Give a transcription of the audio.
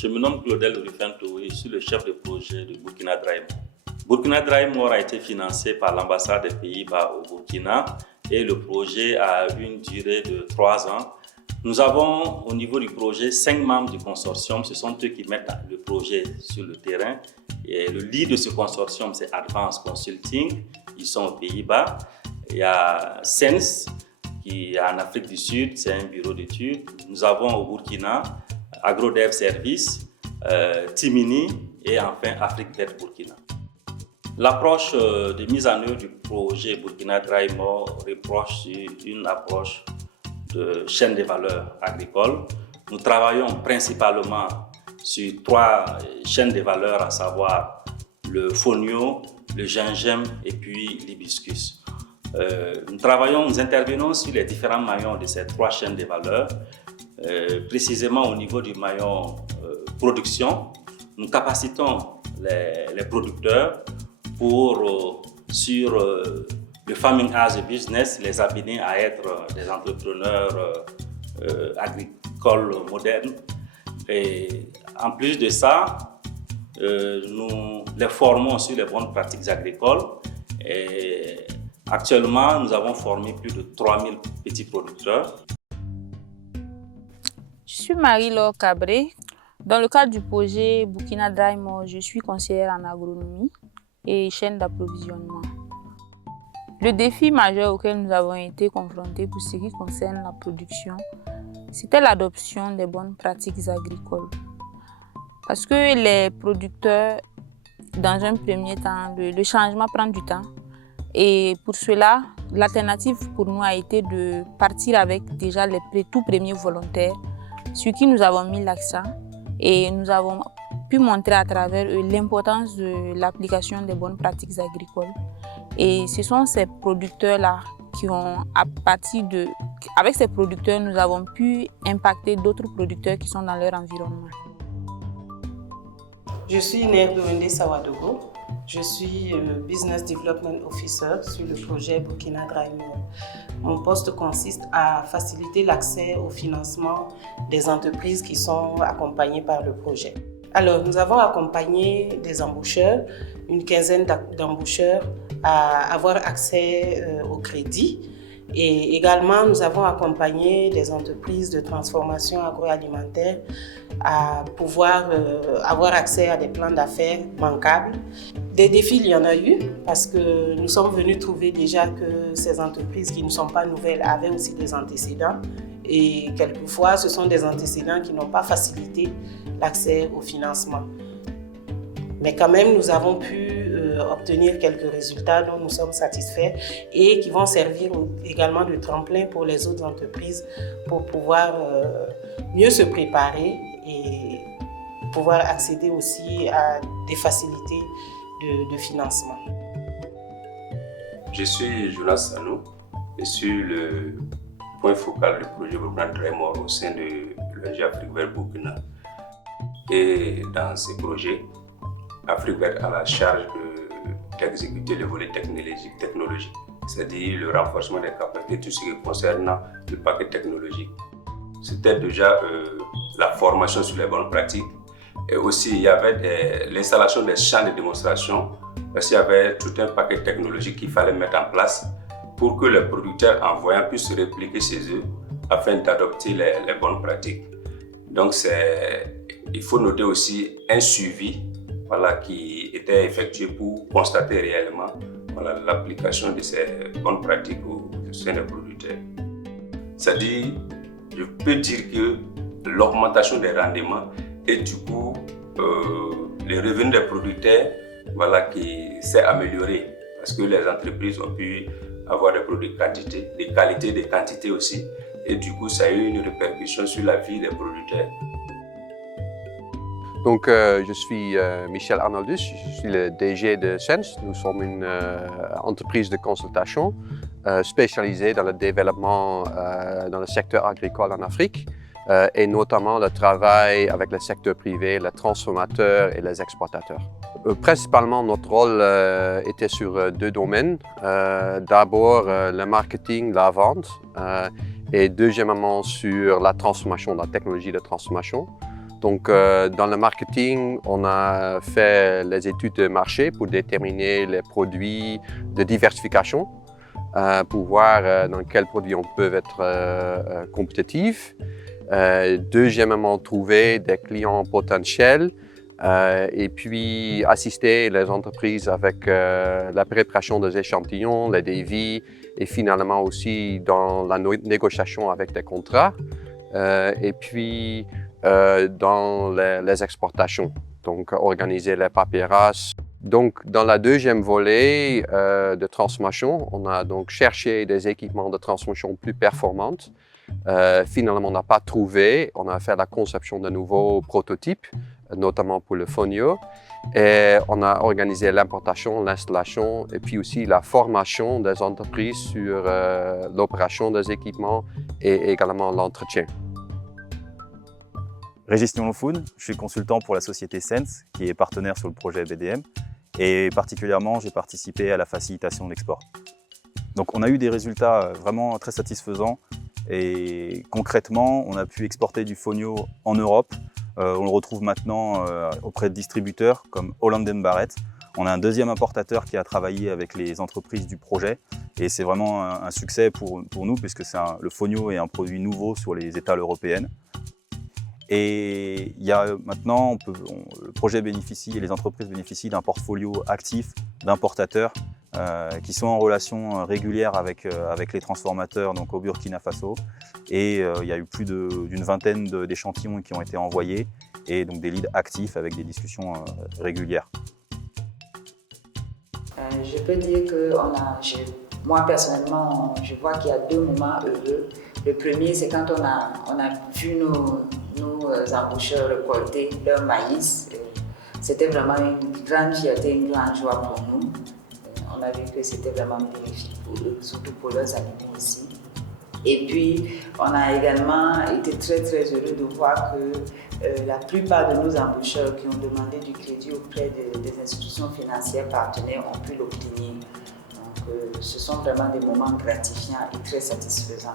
Je me nomme Claudel Rufento et je suis le chef de projet de Burkina Dry More. Burkina Dry More a été financé par l'ambassade des Pays-Bas au Burkina et le projet a une durée de 3 ans. Nous avons au niveau du projet 5 membres du consortium, ce sont eux qui mettent le projet sur le terrain. Et le lead de ce consortium, c'est Advance Consulting, ils sont aux Pays-Bas. Il y a SENS qui est en Afrique du Sud, c'est un bureau d'études. Nous avons au Burkina AgroDev Service, Timini et enfin Afrique Vert Burkina. L'approche de mise en œuvre du projet Burkina Dry More reproche une approche de chaîne de valeur agricole. Nous travaillons principalement sur 3 chaînes de valeur, à savoir le fonio, le gingembre et puis l'hibiscus. Nous intervenons sur les différents maillons de ces 3 chaînes de valeur. Précisément au niveau du maillon production, nous capacitons les producteurs pour, sur le farming as a business, les amener à être des entrepreneurs agricoles modernes. Et en plus de ça, nous les formons sur les bonnes pratiques agricoles. Et actuellement, nous avons formé plus de 3000 petits producteurs. Je suis Marie-Laure Cabré. Dans le cadre du projet Burkina Dry More, je suis conseillère en agronomie et chaîne d'approvisionnement. Le défi majeur auquel nous avons été confrontés pour ce qui concerne la production, c'était l'adoption des bonnes pratiques agricoles. Parce que les producteurs, dans un premier temps, le changement prend du temps. Et pour cela, l'alternative pour nous a été de partir avec déjà les tout premiers volontaires, sur qui nous avons mis l'accent et nous avons pu montrer à travers eux l'importance de l'application des bonnes pratiques agricoles. Et ce sont ces producteurs-là qui ont, avec ces producteurs, nous avons pu impacter d'autres producteurs qui sont dans leur environnement. Je suis Nerdoende Sawadogo. Je suis Business Development Officer sur le projet Burkina Dry More. Mon poste consiste à faciliter l'accès au financement des entreprises qui sont accompagnées par le projet. Alors, nous avons accompagné des embaucheurs, une quinzaine d'embaucheurs, à avoir accès au crédit. Et également, nous avons accompagné des entreprises de transformation agroalimentaire à pouvoir avoir accès à des plans d'affaires bancables. Des défis, il y en a eu parce que nous sommes venus trouver déjà que ces entreprises qui ne sont pas nouvelles avaient aussi des antécédents. Et quelquefois, ce sont des antécédents qui n'ont pas facilité l'accès au financement. Mais quand même, nous avons pu obtenir quelques résultats dont nous sommes satisfaits et qui vont servir également de tremplin pour les autres entreprises pour pouvoir mieux se préparer et pouvoir accéder aussi à des facilités de financement. Je suis Jonas Sanou, je suis le point focal du projet Burkina Dry More au sein de l'ONG Afrique Vert Burkina. Et dans ces projets, Afrique Vert a la charge d'exécuter le volet technologique, c'est-à-dire le renforcement des capacités, tout ce qui concerne le paquet technologique. C'était déjà la formation sur les bonnes pratiques et aussi il y avait l'installation des champs de démonstration parce qu'il y avait tout un paquet technologique qu'il fallait mettre en place pour que les producteurs en voyant puissent répliquer chez eux afin d'adopter les bonnes pratiques. Donc il faut noter aussi un suivi qui était effectué pour constater réellement l'application de ces bonnes pratiques au sein des producteurs. C'est-à-dire, je peux dire que l'augmentation des rendements et du coup, les revenus des producteurs qui s'est amélioré parce que les entreprises ont pu avoir des produits de quantité, de qualité, de quantité aussi. Et du coup, ça a eu une répercussion sur la vie des producteurs. Donc, je suis Michel Arnoldus, je suis le DG de SENS. Nous sommes une entreprise de consultation spécialisée dans le développement dans le secteur agricole en Afrique et notamment le travail avec le secteur privé, les transformateurs et les exploitateurs. Principalement, notre rôle était sur 2 domaines. D'abord, le marketing, la vente et deuxièmement sur la transformation, la technologie de transformation. Donc, dans le marketing, on a fait les études de marché pour déterminer les produits de diversification, pour voir dans quels produits on peut être compétitif. Deuxièmement, trouver des clients potentiels et puis assister les entreprises avec la préparation des échantillons, les devis et finalement aussi dans la négociation avec des contrats. Et puis dans les exportations, donc organiser les papierasses. Donc dans la deuxième volet de transformation, on a donc cherché des équipements de transformation plus performantes. Finalement, on n'a pas trouvé. On a fait la conception de nouveaux prototypes, notamment pour le Fonio. Et on a organisé l'importation, l'installation et puis aussi la formation des entreprises sur l'opération des équipements et également l'entretien. Régis Nyolonfoun, je suis consultant pour la société Sense, qui est partenaire sur le projet BDM. Et particulièrement, j'ai participé à la facilitation de l'export. Donc on a eu des résultats vraiment très satisfaisants. Et concrètement, on a pu exporter du Fonio en Europe. On le retrouve maintenant auprès de distributeurs comme Holland & Barrett. On a un deuxième importateur qui a travaillé avec les entreprises du projet. Et c'est vraiment un succès pour nous, puisque le Fonio est un produit nouveau sur les étals européennes. Et il y a maintenant, le projet bénéficie et les entreprises bénéficient d'un portfolio actif d'importateurs qui sont en relation régulière avec les transformateurs donc au Burkina Faso. Et il y a eu plus d'une vingtaine d'échantillons qui ont été envoyés et donc des leads actifs avec des discussions régulières. Je peux dire que moi personnellement, je vois qu'il y a deux moments heureux. Le premier, c'est quand on a vu nos embaucheurs récolter leur maïs. C'était vraiment une grande fierté, une grande joie pour nous. On a vu que c'était vraiment bénéfique pour eux, surtout pour leurs animaux aussi. Et puis, on a également été très très heureux de voir que la plupart de nos embaucheurs qui ont demandé du crédit auprès des institutions financières partenaires ont pu l'obtenir. Donc, ce sont vraiment des moments gratifiants et très satisfaisants.